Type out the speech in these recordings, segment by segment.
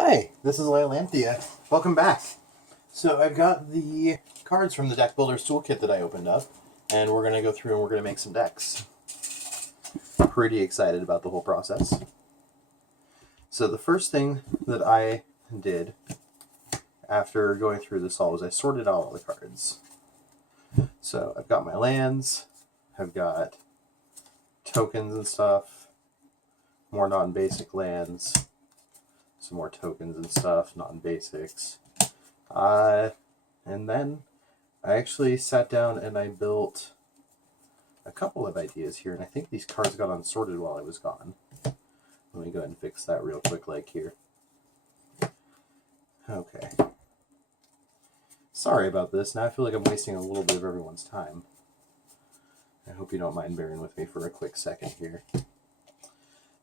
Hi, this is Lylanthia. Welcome back. So I've got the cards from the Deck Builder's Toolkit that I opened up, and we're going to go through and we're going to make some decks. Pretty excited about the whole process. So the first thing that I did after going through this all was I sorted out all the cards. So I've got my lands, I've got tokens and stuff, more non-basic lands, some more tokens and stuff, non-basics. And then I actually sat down and I built a couple of ideas here, and I think these cards got unsorted while I was gone. Let me go ahead and fix that real quick like here. Okay. Sorry about this. Now I feel like I'm wasting a little bit of everyone's time. I hope you don't mind bearing with me for a quick second here.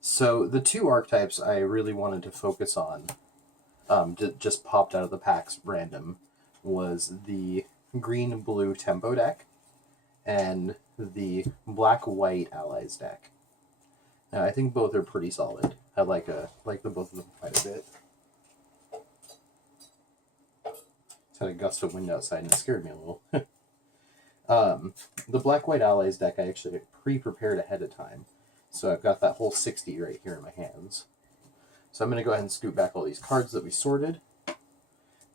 So the two archetypes I really wanted to focus on, just popped out of the packs random, was the green-blue tempo deck and the black-white allies deck. Now, I think both are pretty solid. I like the both of them quite a bit. Just had a gust of wind outside and it scared me a little. The black-white allies deck I actually pre-prepared ahead of time. So I've got that whole 60 right here in my hands. So I'm going to go ahead and scoot back all these cards that we sorted,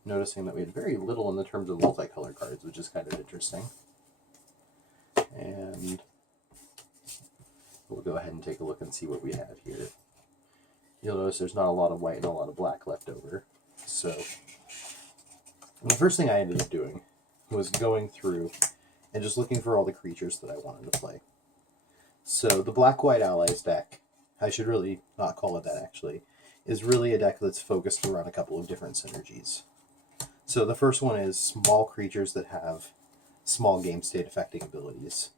noticing that we had very little in the terms of multicolor cards, which is kind of interesting. And we'll go ahead and take a look and see what we have here. You'll notice there's not a lot of white and a lot of black left over. So the first thing I ended up doing was going through and just looking for all the creatures that I wanted to play. So the black-white allies deck, I should really not call it that actually, is really a deck that's focused around a couple of different synergies. So the first one is small creatures that have small game state affecting abilities.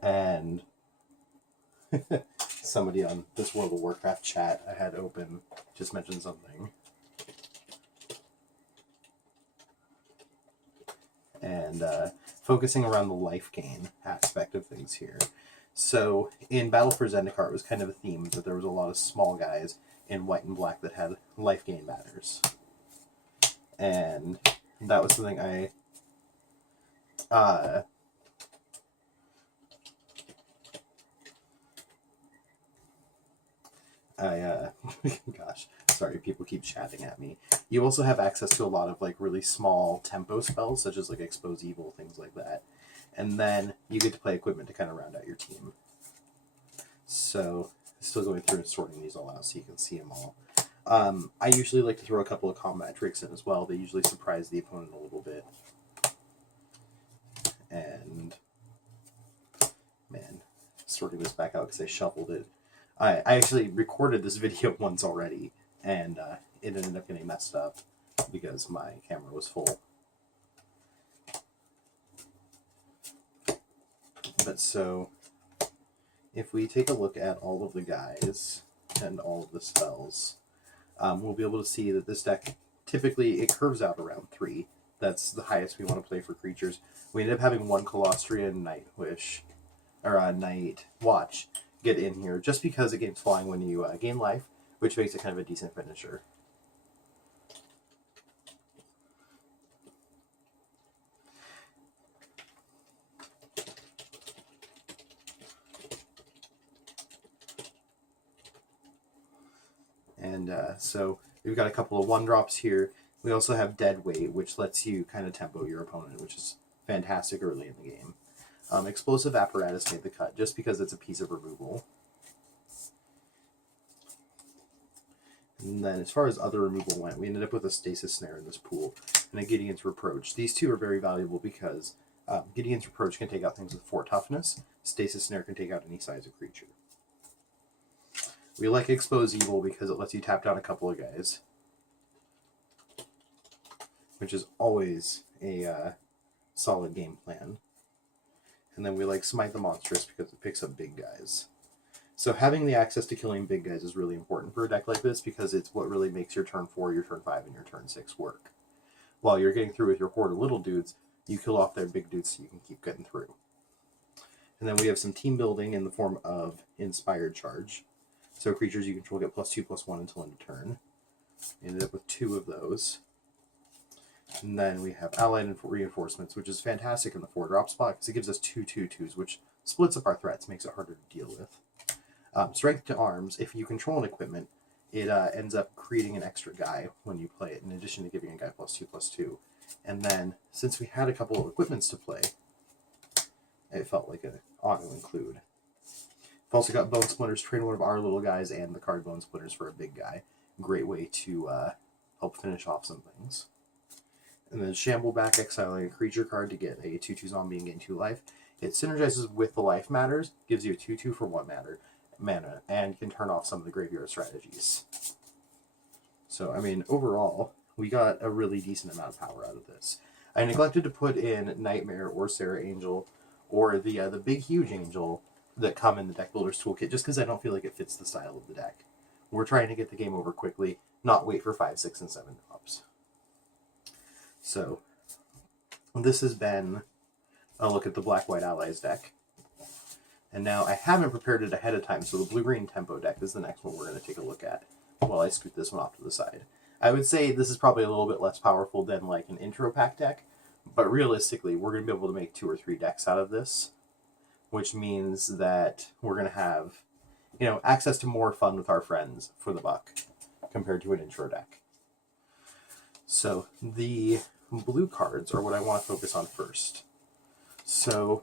And somebody on this World of Warcraft chat I had open just mentioned something. And focusing around the life gain aspect of things here. So in Battle for Zendikar, it was kind of a theme that there was a lot of small guys in white and black that had life gain matters. And that was something I gosh, sorry, people keep chatting at me. You also have access to a lot of like really small tempo spells, such as like Expose Evil, things like that. And then you get to play equipment to kind of round out your team. So, still going through and sorting these all out so you can see them all. I usually like to throw a couple of combat tricks in as well. They usually surprise the opponent a little bit. And, man, sorting this back out because I shuffled it. I actually recorded this video once already, and it ended up getting messed up because my camera was full. But so, if we take a look at all of the guys and all of the spells, we'll be able to see that this deck, typically, it curves out around 3. That's the highest we want to play for creatures. We end up having 1 Colostria Night Wish, or Night Watch, get in here, just because it gains flying when you gain life, which makes it kind of a decent finisher. And so we've got a couple of 1-drops here. We also have Dead Weight, which lets you kind of tempo your opponent, which is fantastic early in the game. Explosive Apparatus made the cut, just because it's a piece of removal. And then as far as other removal went, we ended up with a Stasis Snare in this pool, and a Gideon's Reproach. These two are very valuable because Gideon's Reproach can take out things with 4 toughness. Stasis Snare can take out any size of creature. We like Expose Evil because it lets you tap down a couple of guys, which is always a solid game plan. And then we like Smite the Monstrous because it picks up big guys. So having the access to killing big guys is really important for a deck like this because it's what really makes your turn 4, your turn 5, and your turn 6 work. While you're getting through with your horde of little dudes, you kill off their big dudes so you can keep getting through. And then we have some team building in the form of Inspired Charge. So creatures you control get +2/+1 until end of turn. Ended up with 2 of those. And then we have Allied Reinforcements, which is fantastic in the 4-drop spot because it gives us 2/2/2s, which splits up our threats, makes it harder to deal with. Strength to Arms, if you control an equipment, it ends up creating an extra guy when you play it, in addition to giving a guy +2/+2. And then, since we had a couple of equipments to play, it felt like an auto-include. We've also got Bone Splinters, train one of our little guys, and the card Bone Splinters for a big guy. Great way to help finish off some things. And then Shambleback, exiling a creature card to get a 2/2 zombie and gain 2 life. It synergizes with the life matters, gives you a 2/2 for 1 mana, and can turn off some of the graveyard strategies. So, I mean, overall, we got a really decent amount of power out of this. I neglected to put in Nightmare or Sarah Angel or the big, huge angel that come in the Deck Builder's Toolkit just because I don't feel like it fits the style of the deck. We're trying to get the game over quickly, not wait for 5, 6, and 7 drops. So, this has been a look at the Black-White Allies deck. And now I haven't prepared it ahead of time, so the Blue-Green Tempo deck is the next one we're going to take a look at while I scoot this one off to the side. I would say this is probably a little bit less powerful than like an intro pack deck, but realistically, we're going to be able to make 2 or 3 decks out of this, which means that we're going to have, you know, access to more fun with our friends for the buck compared to an intro deck. So the blue cards are what I want to focus on first. So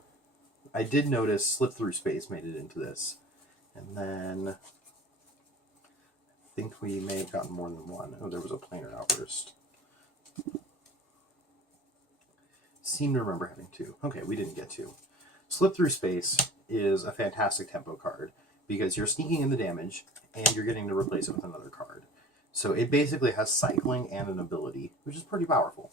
I did notice Slip Through Space made it into this, and then I think we may have gotten more than one. Oh, there was a Planar Outburst. Seem to remember having 2. Okay, we didn't get 2. Slip Through Space is a fantastic tempo card because you're sneaking in the damage and you're getting to replace it with another card. So it basically has cycling and an ability, which is pretty powerful.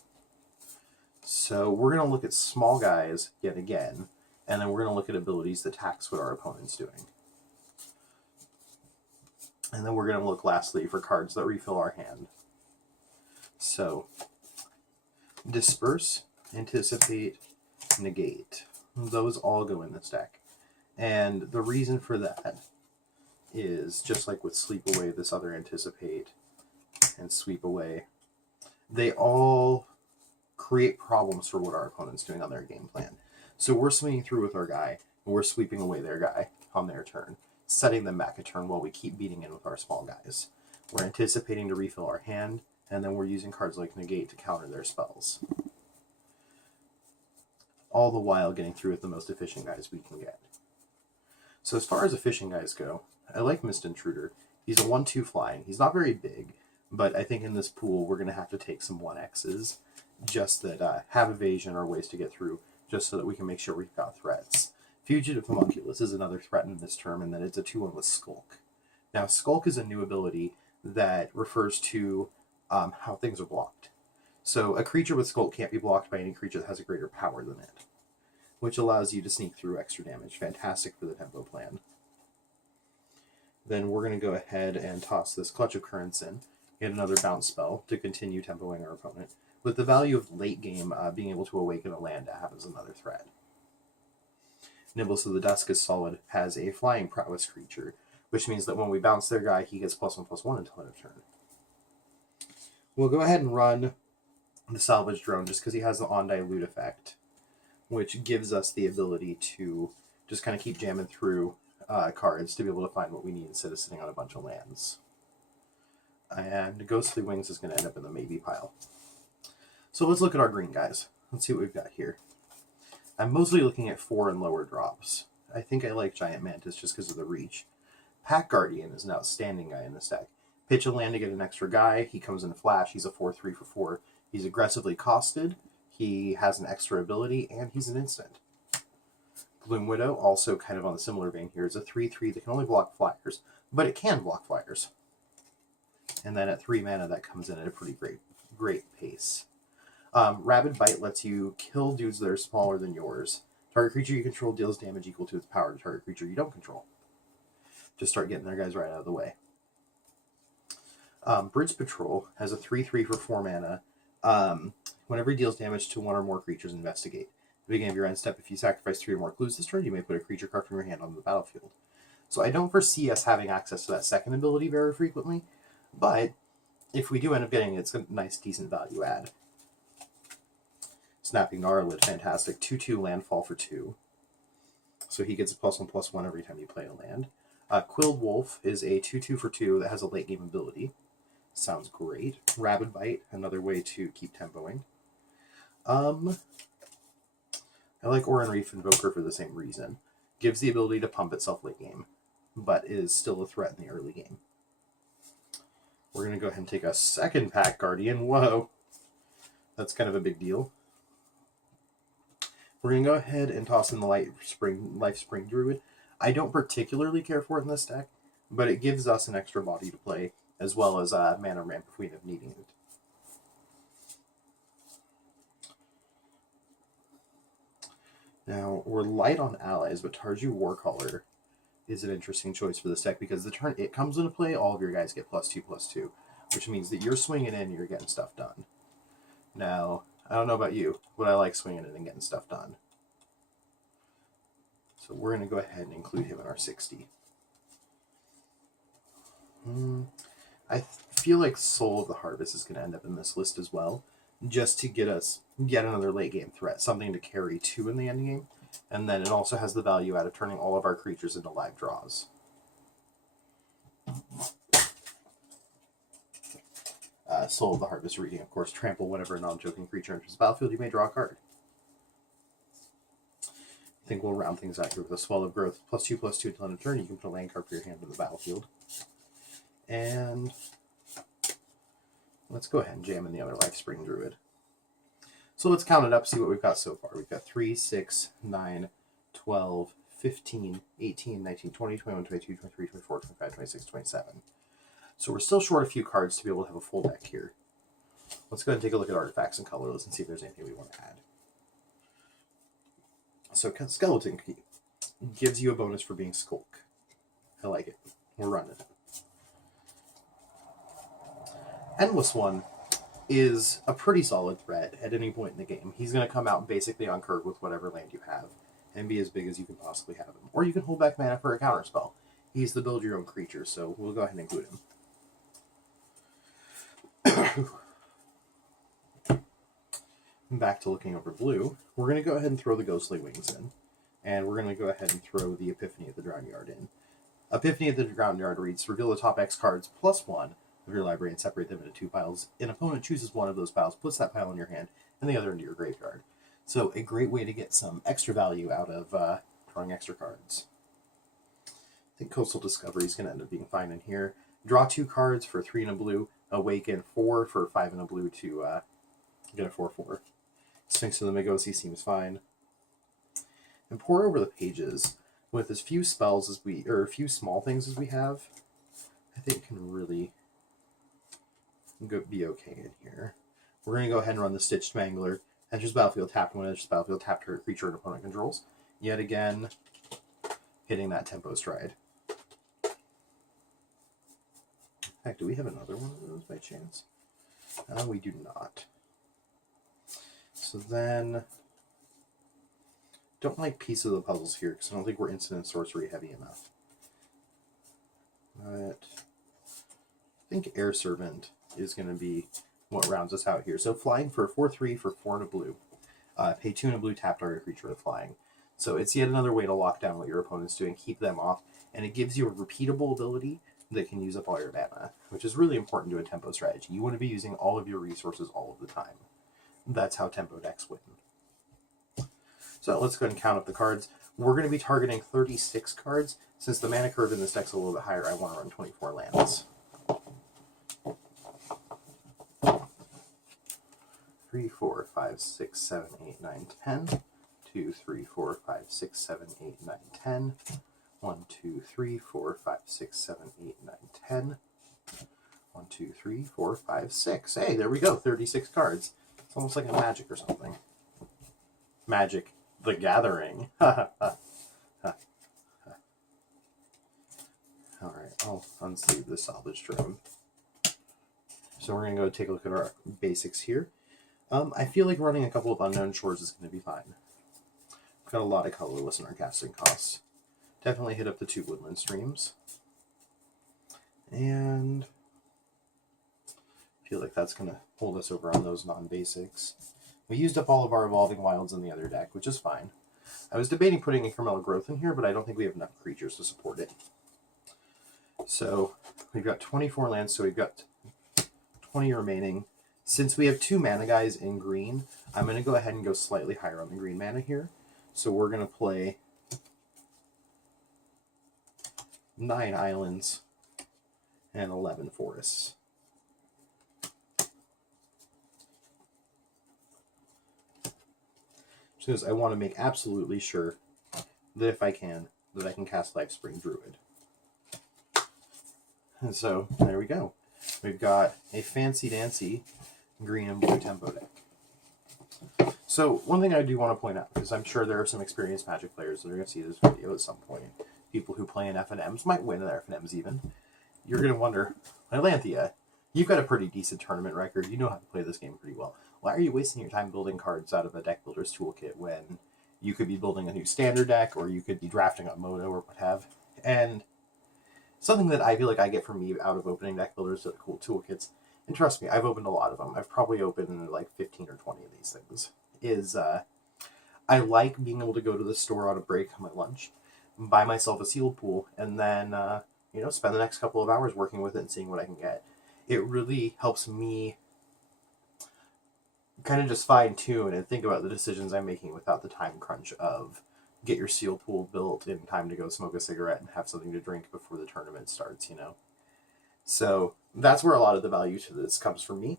So we're going to look at small guys yet again, and then we're going to look at abilities that tax what our opponent's doing. And then we're going to look lastly for cards that refill our hand. So, Disperse, Anticipate, Negate. Those all go in this deck. And the reason for that is, just like with Sleep Away, this other Anticipate, and Sweep Away, they all create problems for what our opponent's doing on their game plan. So we're swinging through with our guy, and we're sweeping away their guy on their turn, setting them back a turn while we keep beating in with our small guys. We're anticipating to refill our hand, and then we're using cards like Negate to counter their spells. All the while getting through with the most efficient guys we can get. So as far as efficient guys go, I like Mist Intruder. He's a 1/2 flying. He's not very big, but I think in this pool we're going to have to take some 1Xs, just that have evasion or ways to get through, just so that we can make sure we've got threats. Fugitive Homunculus is another threat in this term, and then it's a 2/1 with Skulk. Now, Skulk is a new ability that refers to how things are blocked. So a creature with Skulk can't be blocked by any creature that has a greater power than it, which allows you to sneak through extra damage. Fantastic for the tempo plan. Then we're going to go ahead and toss this Clutch of Currents in, get another bounce spell to continue tempoing our opponent, with the value of late game being able to awaken a land to have as another threat. Nibbles of the Dusk is solid, has a flying prowess creature, which means that when we bounce their guy, he gets +1/+1 until end of turn. We'll go ahead and run the Salvage Drone just because he has the On Dilute effect, which gives us the ability to just kind of keep jamming through cards to be able to find what we need instead of sitting on a bunch of lands. And Ghostly Wings is going to end up in the maybe pile. So let's look at our green guys. Let's see what we've got here. I'm mostly looking at 4 and lower drops. I think I like Giant Mantis just because of the reach. Pack Guardian is an outstanding guy in this deck. Pitch a land to get an extra guy. He comes in a flash. He's a 4/3 for 4. He's aggressively costed. He has an extra ability, and he's an instant. Gloom Widow, also kind of on a similar vein here, is a 3/3 that can only block flyers, but it can block flyers. And then at 3 mana, that comes in at a pretty great pace. Rabid Bite lets you kill dudes that are smaller than yours. Target creature you control deals damage equal to its power to target creature you don't control. Just start getting their guys right out of the way. Bridge Patrol has a 3/3 for 4 mana. Whenever he deals damage to 1 or more creatures, investigate. At the beginning of your end step, if you sacrifice 3 or more clues this turn, you may put a creature card from your hand on the battlefield. So I don't foresee us having access to that second ability very frequently, but if we do end up getting it, it's a nice, decent value add. Snapping Gnarlid, fantastic. 2/2 landfall for 2. So he gets a +1/+1 every time you play a land. Quilled Wolf is a 2/2 for 2 that has a late game ability. Sounds great. Rabid Bite, another way to keep tempoing. I like Oran Reef Invoker for the same reason. Gives the ability to pump itself late game, but is still a threat in the early game. We're going to go ahead and take a second pack Guardian. Whoa! That's kind of a big deal. We're going to go ahead and toss in the Life Spring Druid. I don't particularly care for it in this deck, but it gives us an extra body to play, as well as mana ramp if we end up needing it. Now, we're light on allies, but Tarju Warcaller is an interesting choice for this deck because the turn it comes into play, all of your guys get +2/+2, which means that you're swinging in and you're getting stuff done. Now, I don't know about you, but I like swinging in and getting stuff done. So we're going to go ahead and include him in our 60. I feel like Soul of the Harvest is going to end up in this list as well, just to get us yet another late game threat, something to carry 2 in the end game. And then it also has the value out of turning all of our creatures into live draws. Soul of the Harvest reading, of course, trample whenever a non-joking creature enters the battlefield, you may draw a card. I think we'll round things out here with a Swell of Growth. +2/+2 until end of turn, you can put a land card for your hand in the battlefield. And let's go ahead and jam in the other Life Spring Druid. So let's count it up, see what we've got so far. We've got 3, 6, 9, 12, 15, 18, 19, 20, 21, 22, 23, 24, 25, 26, 27. So we're still short a few cards to be able to have a full deck here. Let's go ahead and take a look at artifacts and colorless and see if there's anything we want to add. So Skeleton Key gives you a bonus for being Skulk. I like it. We're running it. Endless One is a pretty solid threat at any point in the game. He's going to come out basically on curve with whatever land you have and be as big as you can possibly have him. Or you can hold back mana for a counterspell. He's the build your own creature, so we'll go ahead and include him. Back to looking over blue, we're going to go ahead and throw the Ghostly Wings in. And we're going to go ahead and throw the Epiphany of the Drowned Yard in. Epiphany of the Drowned Yard reads, reveal the top X cards +1 of your library and separate them into 2 piles. An opponent chooses one of those piles, puts that pile in your hand, and the other into your graveyard. So a great way to get some extra value out of drawing extra cards. I think Coastal Discovery is going to end up being fine in here. Draw 2 cards for 3 and a blue. Awaken 4 for 5 and a blue to get a 4/4. Sphinx of the Migosi seems fine. And pour over the pages with as few spells as we, or a few small things as we have, I think can really be okay in here. We're going to go ahead and run the Stitched Mangler. Enters battlefield tapped. When enters battlefield tapped, her creature and opponent controls. Yet again, hitting that tempo stride. In fact, do we have another one of those by chance? We do not. So then, don't like Piece of the Puzzles here because I don't think we're instant sorcery heavy enough. But I think Air Servant is going to be what rounds us out here. So flying for 4/3 for 4 and a blue. Pay 2 and a blue, tap target creature with flying. So it's yet another way to lock down what your opponent's doing, keep them off, and it gives you a repeatable ability that can use up all your mana, which is really important to a tempo strategy. You want to be using all of your resources all of the time. That's how tempo decks win. So let's go ahead and count up the cards. We're going to be targeting 36 cards. Since the mana curve in this deck's a little bit higher, I want to run 24 lands. 3, 4, 5, 6, 7, 8, 9, 10. 2, 3, 4, 5, 6, 7, 8, 9, 10. 1, 2, 3, 4, 5, 6, 7, 8, 9, 10. 1, 2, 3, 4, 5, 6. Hey, there we go. 36 cards. It's almost like a Magic or something. Magic the Gathering. Alright, I'll unsleeve the Salvage Drone. So we're going to go take a look at our basics here. I feel like running a couple of Unknown Shores is going to be fine. We've got a lot of colorless in our casting costs. definitely hit up the 2 woodland streams. And I feel like that's going to hold us over on those non-basics. We used up all of our Evolving Wilds in the other deck, which is fine. I was debating putting incremental growth in here, but I don't think we have enough creatures to support it. So we've got 24 lands, so we've got 20 remaining. Since we have 2 mana guys in green, I'm going to go ahead and go slightly higher on the green mana here. So we're going to play 9 islands and 11 forests. Because I want to make absolutely sure that if I can, that I can cast Lifespring Druid. And so, there we go. We've got a fancy-dancy green and blue tempo deck. So, one thing I do want to point out, because I'm sure there are some experienced Magic players that are going to see this video at some point, people who play in FNMs, might win their FNMs even, you're going to wonder, Lylanthia, you've got a pretty decent tournament record, you know how to play this game pretty well. Why are you wasting your time building cards out of a deck builder's toolkit when you could be building a new standard deck, or you could be drafting a Moto or what have? And something that I feel like I get from me out of opening deck builders that are cool toolkits, and trust me, I've opened a lot of them. I've probably opened like 15 or 20 of these things. I like being able to go to the store on a break on my lunch, buy myself a sealed pool, and then spend the next couple of hours working with it and seeing what I can get. It really helps me kind of just fine-tune and think about the decisions I'm making without the time crunch of get your seal pool built in time to go smoke a cigarette and have something to drink before the tournament starts, So that's where a lot of the value to this comes from me,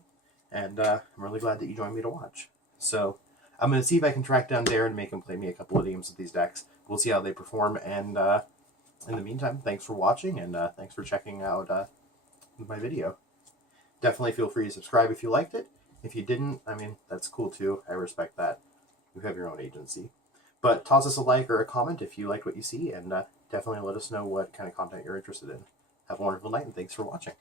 and I'm really glad that you joined me to watch. So I'm going to see if I can track down Darren and make him play me a couple of games of these decks. We'll see how they perform, and in the meantime, thanks for watching, and thanks for checking out my video. Definitely feel free to subscribe if you liked it. If you didn't, that's cool too. I respect that. You have your own agency. But toss us a like or a comment if you like what you see, and definitely let us know what kind of content you're interested in. Have a wonderful night, and thanks for watching.